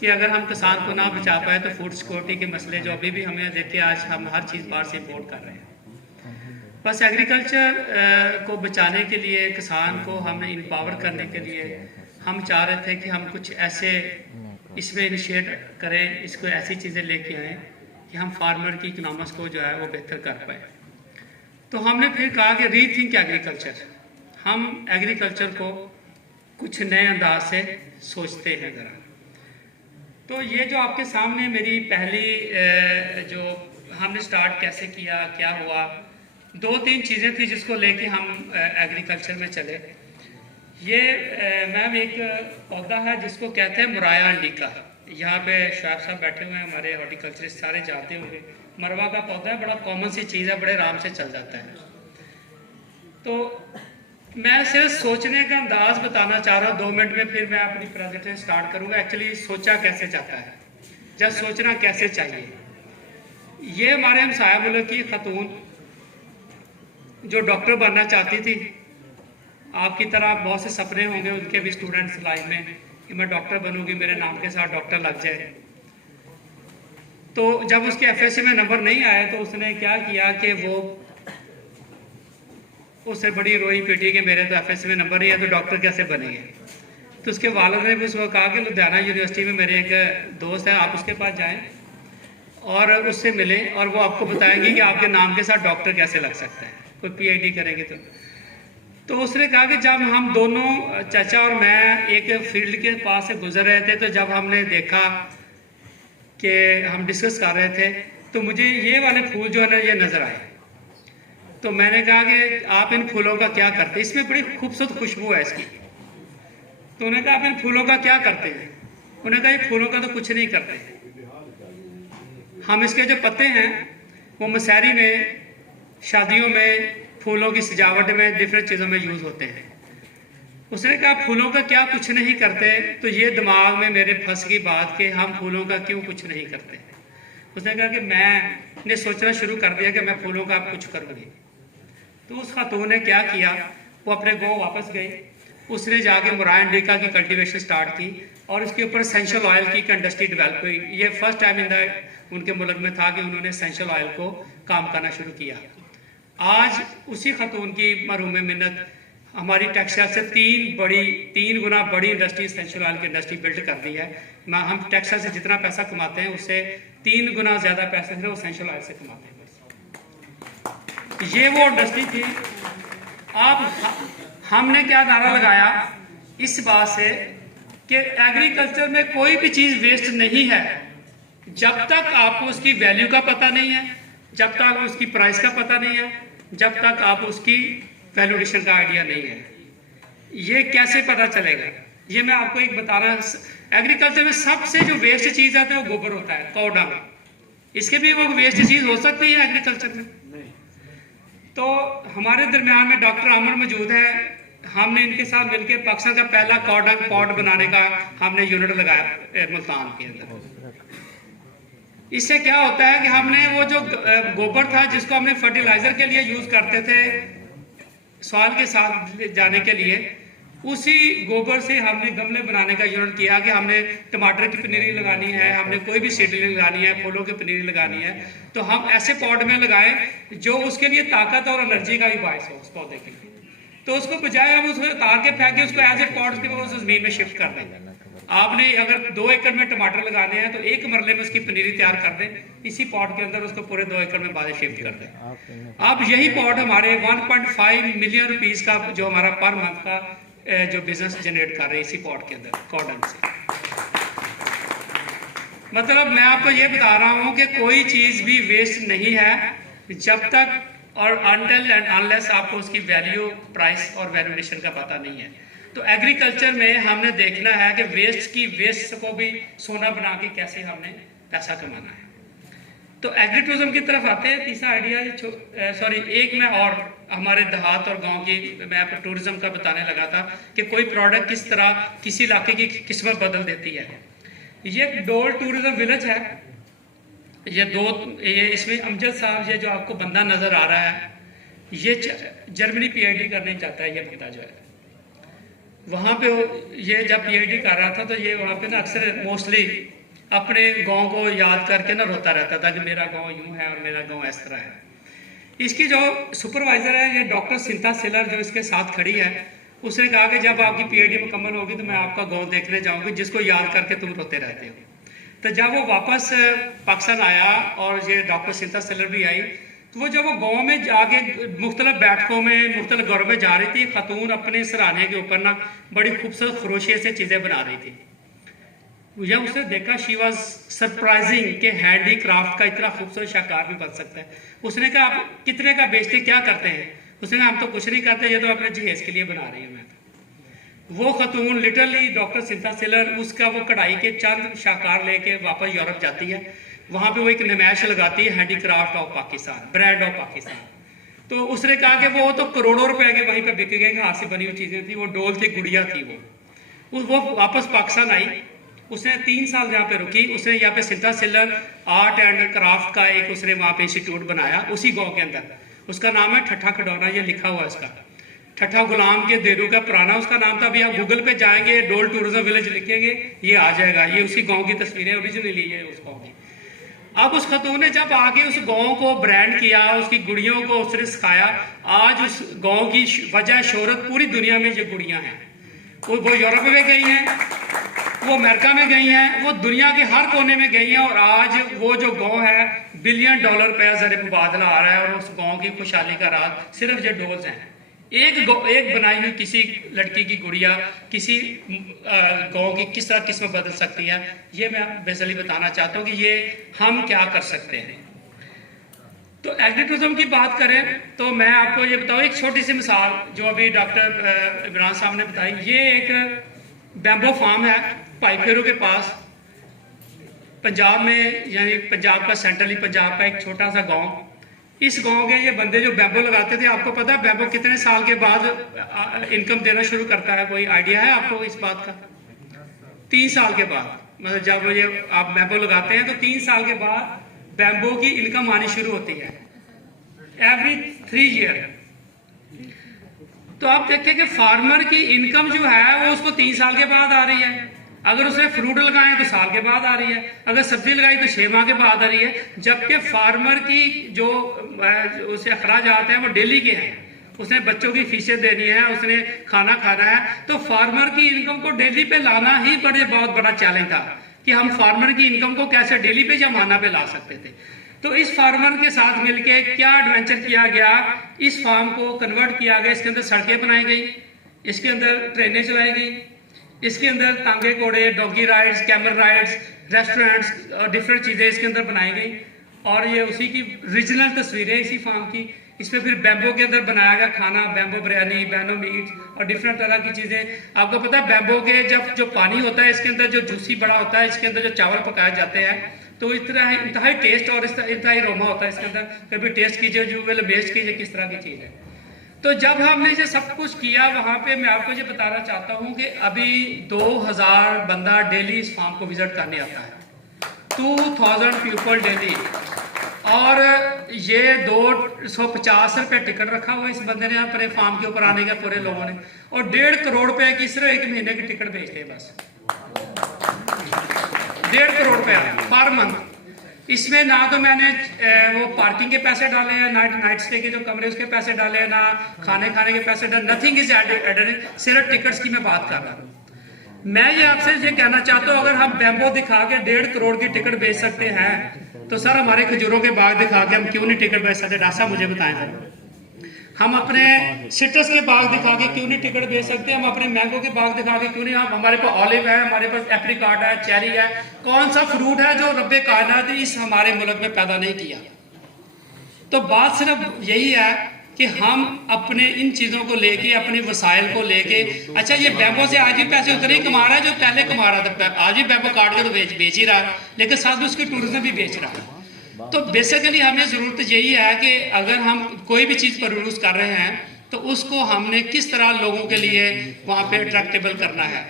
कि अगर हम किसान को ना बचा पाए तो फूड सिक्योरिटी के मसले जो अभी भी हमें देखे, आज हम हर चीज़ बाहर से इम्पोर्ट कर रहे हैं। बस एग्रीकल्चर को बचाने के लिए, किसान को हमने इम्पावर करने के लिए हम चाह रहे थे कि हम कुछ ऐसे इसमें इनिशिएट करें, इसको ऐसी चीज़ें लेके आएँ कि हम फार्मर की इकोनॉमिक्स को जो है वो बेहतर कर पाए। तो हमने फिर कहा कि रीथिंक एग्रीकल्चर, हम एग्रीकल्चर को कुछ नए अंदाज से सोचते हैं ज़रा। तो ये जो आपके सामने मेरी पहली जो हमने स्टार्ट कैसे किया, क्या हुआ, 2-3 चीज़ें थी जिसको लेके हम एग्रीकल्चर में चले। ये मैम एक पौधा है जिसको कहते हैं मुराया इंडिका। यहाँ पे शुएब साहब बैठे हुए हैं, हमारे हॉर्टिकल्चरिस्ट सारे जानते होंगे। मरवा का पौधा है, बड़ा कॉमन सी चीज़ है, बड़े आराम से चल जाता है। तो मैं सिर्फ सोचने का अंदाज बताना चाह रहा हूँ 2 मिनट में, फिर मैं अपनी प्रेजेंटेशन स्टार्ट करूँगा। एक्चुअली सोचा कैसे जाता है, जब सोचना कैसे चाहिए। ये हमारे हमसाया मुल्क की खतून जो डॉक्टर बनना चाहती थी, आपकी तरह बहुत से सपने होंगे उनके भी स्टूडेंट्स लाइफ में कि मैं डॉक्टर बनूंगी, मेरे नाम के साथ डॉक्टर लग जाए। तो जब उसके एफएससी में नंबर नहीं आए तो उसने क्या किया कि वो उससे बड़ी रोई पीटी कि मेरे तो एफएससी में नंबर नहीं है तो डॉक्टर कैसे बनेंगे। तो उसके वालिद ने भी उसको कहा कि लुधियाना यूनिवर्सिटी में मेरे एक दोस्त है, आप उसके पास जाएं और उससे मिलें और वो आपको बताएंगे कि आपके नाम के साथ डॉक्टर कैसे लग सकता है, कोई पीएचडी करेंगे तो उसने कहा कि जब हम दोनों, चाचा और मैं, एक फील्ड के पास से गुजर रहे थे, तो जब हमने देखा कि हम डिस्कस कर रहे थे तो मुझे ये वाले फूल जो है ना ये नज़र आए। तो मैंने कहा कि आप इन फूलों का क्या करते हैं, इसमें बड़ी खूबसूरत खुशबू है इसकी। तो उन्होंने कहा आप इन फूलों का क्या करते हैं। उन्होंने कहा ये फूलों का तो कुछ नहीं करते, हम इसके जो पत्ते हैं वो मसहरी में, शादियों में, फूलों की सजावट में, डिफरेंट चीज़ों में यूज़ होते हैं। उसने कहा फूलों का क्या कुछ नहीं करते। तो ये दिमाग में मेरे फंस गई बात कि हम फूलों का क्यों कुछ नहीं करते। उसने कहा कि मैंने सोचना शुरू कर दिया कि मैं फूलों का अब कुछ करूँगी। तो उस खातून ने क्या किया, वो अपने गाँव वापस गई, उसने जाके मुराया इंडिका की कल्टीवेशन स्टार्ट की और उसके ऊपर एसेंशियल ऑयल की इंडस्ट्री डेवलप हुई। ये फर्स्ट टाइम उनके मुल्क में था कि उन्होंने एसेंशियल ऑयल को काम करना शुरू किया। आज उसी खतून की मरहूम मिन्नत हमारी टेक्सटाइल से 3 गुना बड़ी इंडस्ट्री, एसेंशियल ऑयल की इंडस्ट्री बिल्ड कर दी है। हम टेक्सटाइल से जितना पैसा कमाते हैं उससे 3 गुना ज़्यादा पैसे वो एसेंशियल ऑयल से कमाते हैं। ये वो इंडस्ट्री थी। अब हमने क्या नारा लगाया इस बात से कि एग्रीकल्चर में कोई भी चीज़ वेस्ट नहीं है जब तक आपको उसकी वैल्यू का पता नहीं है, जब तक उसकी प्राइस का पता नहीं है, जब तक आप उसकी वैल्यूएशन का आइडिया नहीं है। ये कैसे पता चलेगा, ये मैं आपको एक बता रहा हूँ। एग्रीकल्चर में सबसे जो वेस्ट चीज़ आती है वो गोबर होता है, काऊ डंग। इसके भी वो वेस्ट चीज़ हो सकती है एग्रीकल्चर में। तो हमारे दरमियान में डॉक्टर आमर मौजूद है, हमने इनके साथ मिलकर पाकिस्तान का पहला काऊ डंग पॉट बनाने का हमने यूनिट लगाया मुल्तान के अंदर। इससे क्या होता है कि हमने वो जो गोबर था जिसको हमने फर्टिलाइजर के लिए यूज करते थे सॉइल के साथ जाने के लिए, उसी गोबर से हमने गमले बनाने का यूनिट किया कि हमने टमाटर की पनीरी लगानी है, हमने कोई भी सीडलिंग लगानी है, फूलों की पनीरी लगानी है, तो हम ऐसे पॉट में लगाएं जो उसके लिए ताकत और एनर्जी का भी बायस हो उस पौधे के लिए। तो उसको बजाय हम उसको उतार के फेंके, उसको एज ए पॉट के उस जमीन में शिफ्ट कर दें। आपने अगर 2 एकड़ में टमाटर लगाने हैं तो 1 मरले में उसकी पनीरी तैयार कर दें, इसी पॉट के अंदर उसको पूरे 2 एकड़ में बाद शिफ्ट कर दें। अब यही पॉट हमारे 1.5 मिलियन रुपीस का जो हमारा पर मंथ का जो बिजनेस जनरेट कर रहे हैं इसी पॉट के अंदर कॉर्डन से। मतलब मैं आपको ये बता रहा हूँ कि कोई चीज़ भी वेस्ट नहीं है जब तक और अनटिल एंड अनलेस आपको उसकी वैल्यू, प्राइस और वैल्यूएशन का पता नहीं है। तो एग्रीकल्चर में हमने देखना है कि वेस्ट को भी सोना बना के कैसे हमने पैसा कमाना है। तो एग्रीटूरिज्म की तरफ आते हैं। तीसरा आइडिया सॉरी एक मैं और हमारे देहात और गांव की मैं आपको टूरिज्म का बताने लगा था कि कोई प्रोडक्ट किस तरह किसी इलाके की किस्मत बदल देती है। ये डोल टूरिज्म विलेज है। ये इसमें अमजद साहब, ये जो आपको बंदा नजर आ रहा है, ये जर्मनी पीएचडी करने चाहता है। ये बंदा जो है वहाँ पे ये जब पीएचडी कर रहा था तो ये वहाँ पे ना अक्सर मोस्टली अपने गांव को याद करके ना रोता रहता था कि मेरा गांव यूं है और मेरा गांव इस तरह है। इसकी जो सुपरवाइजर है ये डॉक्टर सिंथा सिलर जो इसके साथ खड़ी है, उसने कहा कि जब आपकी पीएचडी मुकम्मल होगी तो मैं आपका गांव देखने जाऊंगी जिसको याद करके तुम रोते रहते हो। तो जब वो वापस पाकिस्तान आया और ये डॉक्टर सिंथा सिलर भी आई, तो वो जब वो गाँव में जाके मुख्तलिफ बैठकों में मुख्तलिफ घरों में जा रही थी, खतून अपने सराहने के ऊपर ना बड़ी खूबसूरत खरोशिये से चीज़ें बना रही थी। जब उसने देखा शी वॉज सरप्राइजिंग के हैंडी क्राफ्ट का इतना खूबसूरत शाहकार भी बन सकता है। उसने कहा आप कितने का बेचते, क्या करते हैं? उसने कहा हम तो कुछ नहीं करते, ये तो अपने जहेज के लिए बना रही हूँ मैं। वो खतून लिटरली डॉक्टर सिंथा सिलर उसका वो कढ़ाई के चंद शाहकार लेके वापस यूरोप जाती है। वहाँ पे वो एक नुमाइश लगाती है handy craft of Pakistan, brand of Pakistan. तो उसने कहा कि वो तो करोड़ों रुपए के वहीं पे बिक गए, हाथ से बनी हुई चीज़ें थी, वो डोल थी, गुड़िया थी। वो वापस पाकिस्तान आई, उसने 3 साल यहाँ पे रुकी। उसने यहाँ पे सिंथा सिलर आर्ट एंड क्राफ्ट का एक उसने वहाँ पे इंस्टीट्यूट बनाया उसी गांव के अंदर। उसका नाम है ठट्ठा खडौना, ये लिखा हुआ है इसका। ठट्ठा गुलाम के देरू का पुराना उसका नाम था। अभी आप गूगल पे जाएंगे डोल टूरिज्म विलेज लिखेंगे ये आ जाएगा। ये उसी गाँव की तस्वीरें ओरिजिनली है उस गाँव की। अब उस खतून ने जब आगे उस गांव को ब्रांड किया, उसकी गुड़ियों को उसने सिखाया, आज उस गांव की वजह शोहरत पूरी दुनिया में ये गुड़ियां हैं। वो यूरोप में गई हैं, वो अमेरिका में गई हैं, वो दुनिया के हर कोने में गई हैं। और आज वो जो गांव है $बिलियन पे ज़र मुबादला आ रहा है। और उस गांव की खुशहाली का राज सिर्फ ये डोल्स हैं। एक बनाई हुई किसी लड़की की गुड़िया किसी गांव की किस तरह किस्मत बदल सकती है, ये मैं बेसिकली बताना चाहता हूँ कि ये हम क्या कर सकते हैं। तो एग्रीटूरिज्म की बात करें तो मैं आपको ये बताऊँ एक छोटी सी मिसाल जो अभी डॉक्टर इमरान साहब ने बताई। ये एक बैम्बो फार्म है भाई फेरू के पास, पंजाब में, यानी पंजाब का सेंट्रली पंजाब का एक छोटा सा गाँव। इस गांव के ये बंदे जो बैम्बो लगाते थे, आपको पता है बैम्बो कितने साल के बाद इनकम देना शुरू करता है? कोई आइडिया है आपको इस बात का? 3 साल के बाद, मतलब जब ये आप बैम्बो लगाते हैं तो 3 साल के बाद बैम्बो की इनकम आनी शुरू होती है, एवरी 3 ईयर। तो आप देखिए कि फार्मर की इनकम जो है वो उसको 3 साल के बाद आ रही है। अगर उसने फ्रूट लगाए तो साल के बाद आ रही है, अगर सब्जी लगाई तो 6 माह के बाद आ रही है। जबकि फार्मर की जो उसे अखराजात हैं वो डेली के हैं। उसने बच्चों की फीसें देनी है, उसने खाना खाना है। तो फार्मर की इनकम को डेली पे लाना ही बहुत बड़ा चैलेंज था कि हम फार्मर की इनकम को कैसे डेली पे या माना पे ला सकते थे। तो इस फार्मर के साथ मिलके क्या एडवेंचर किया गया, इस फार्म को कन्वर्ट किया गया। इसके अंदर सड़कें बनाई गई, इसके अंदर ट्रेनें चलाई गई, इसके अंदर तांगे घोड़े, doggy rides, camel rides, restaurants और डिफरेंट चीज़ें इसके अंदर बनाई गई। और ये उसी की रीजनल तस्वीरें इसी फार्म की। इस पर फिर बैम्बो के अंदर बनाया गया खाना, बैम्बो बिरयानी, बैम्बो मीट और डिफरेंट तरह की चीज़ें। आपको पता है बैम्बो के जब जो पानी होता है इसके अंदर जो जूसी बड़ा होता है, इसके अंदर जो चावल पकाए जाते हैं तो इस तरह इंतहाई टेस्ट और इंतहाई रोमा होता है इसके अंदर। कभी टेस्ट कीजिए, जो वेल बेस्ट कीजिए किस तरह की चीज़ है। तो जब हमने ये सब कुछ किया वहाँ पे मैं आपको ये बताना चाहता हूँ कि अभी 2000 बंदा डेली इस फार्म को विजिट करने आता है, 2000 पीपल डेली। और ये 250 रुपये टिकट रखा हुआ इस बंदे ने अपने फार्म के ऊपर आने का पूरे लोगों ने। और 1.5 करोड़ रुपए की सिर्फ 1 महीने की टिकट बेचते हैं बस, 1.5 करोड़ रुपया पर मंथ। इसमें ना तो मैंने वो पार्किंग के पैसे डाले हैं, नाइट स्टे के जो कमरे उसके पैसे डाले हैं, ना खाने के पैसे डाले, नथिंग इज एडेड, सिर्फ टिकट्स की मैं बात कर रहा हूँ। मैं ये आपसे ये कहना चाहता हूँ, अगर हम बैम्बो दिखा के 1.5 करोड़ की टिकट बेच सकते हैं तो सर हमारे खजूरों के बाग दिखा के हम क्यों नहीं टिकट बेच सकते? डॉक्टर साहब मुझे बताएं। हम अपने सिट्रस के बाग दिखा के क्यों नहीं टिकट बेच सकते? हम अपने मैंगो के बाग दिखा के क्यों नहीं? हमारे पास ऑलिव है, हमारे पास एप्रिकॉट है, चेरी है। कौन सा फ्रूट है जो रब्बे कायनात इस हमारे मुल्क में पैदा नहीं किया? तो बात सिर्फ यही है कि हम अपने इन चीज़ों को लेके, अपने वसाइल को लेके, अच्छा ये बैम्बो से आज भी पैसे उतने ही कमा रहा है जो पहले कमा रहा था। आज भी बैम्बो काट के तो बेच ही रहा है, लेकिन साथ में उसकी टूरिज्म भी बेच रहा है। तो बेसिकली हमें ज़रूरत यही है कि अगर हम कोई भी चीज़ प्रोड्यूस कर रहे हैं तो उसको हमने किस तरह लोगों के लिए वहाँ पे अट्रैक्टेबल करना है।